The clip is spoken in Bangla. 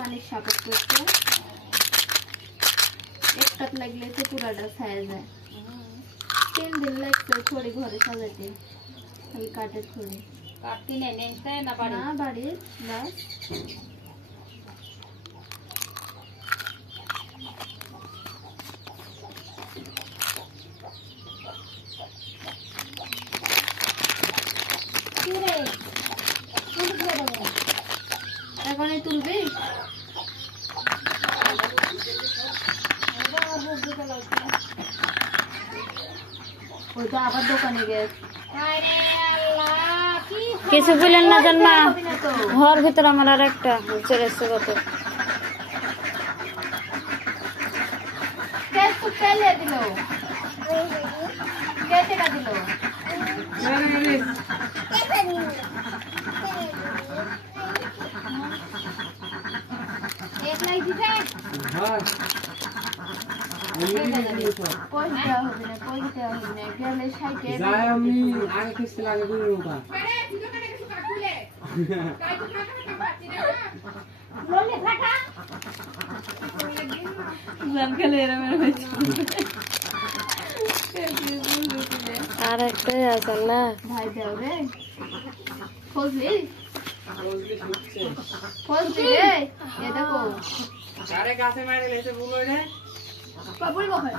পানির সাপোর্ট করছে एक कप लगले तो पूरा ड्रेस है जाए 3 दिन लगते थोड़ी घरे सजाते अभी काटे थोड़ी काटती नहीं नेंचते ना बाड़ी ना बाड़ी बस এখন এই তুলবি ওই তো আবার দোকানে গেছে আরে আল্লাহ কি কিছু বলেন না জানমা ঘর ভিতর আমার আর একটা চলে এসছে কত কেস তো পেলে দিল কে টাকা দিল एक लाई दिते हां कोई देওয়া হবে না कोई দেওয়া হবে না গেলে সাইতে যাই আমি আগে কিস্তি লাগে দিই ওটা আরে তুই দোকানে কিছু কাটুলে কাই তো কাটা পাচ্ছি না বলে ফাটা জান খেলে এরম হয়েছে আর একটাই আছে না ভাই দাও রে খুলবি বলতে শুনছে খুলবি রে এ দেখো আরে কাছে মারে লেছে ভুল হই রে বাবুল বহে